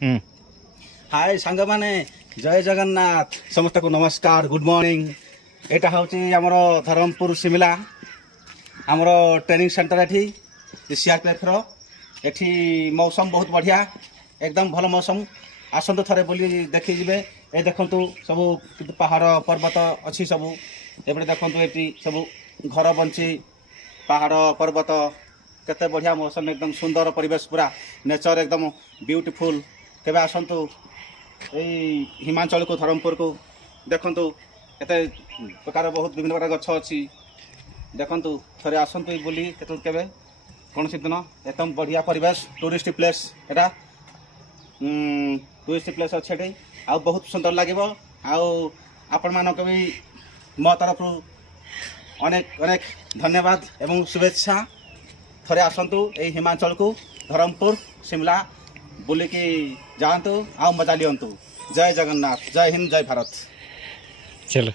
हाय सांग माने जय जगन्नाथ समस्त को नमस्कार गुड मॉर्निंग। एटा हूँ आमर धरमपुर सिमला आमर ट्रेनिंग सेंटर एठी सीआरपीएफ रो एठी मौसम बहुत बढ़िया एकदम भल मौसम आसतु थरे बोली देखी जिवे। ए देखंतु सब पहाड़ पर्वत अच्छी सब एपटे देखंतु एटी सब घर बंची पहाड़ पर्वत केते बढ़िया मौसम एकदम सुंदर परिवेश पूरा नेचर एकदम ब्यूटीफुल। केबे आसंतु यही हिमाचल को धरमपुर को देखंतु एते प्रकार बहुत विभिन्न प्रकार गछ अच्छी देखंतु थरे आसंतु बोली केबे कौन सी दिन एकदम बढ़िया परिवेश टूरिस्ट प्लेस एटा टूरिस्ट प्लेस अच्छे आ बहुत सुंदर लगे आपण मानक भी मो तरफ अनेक अनेक धन्यवाद एवं शुभेच्छा। थरे आसंतु यही हिमाचल को धरमपुर शिमला बुलिकी जातु आ मजा लियंतु। जय जगन्नाथ जय हिंद जय भारत। चलो।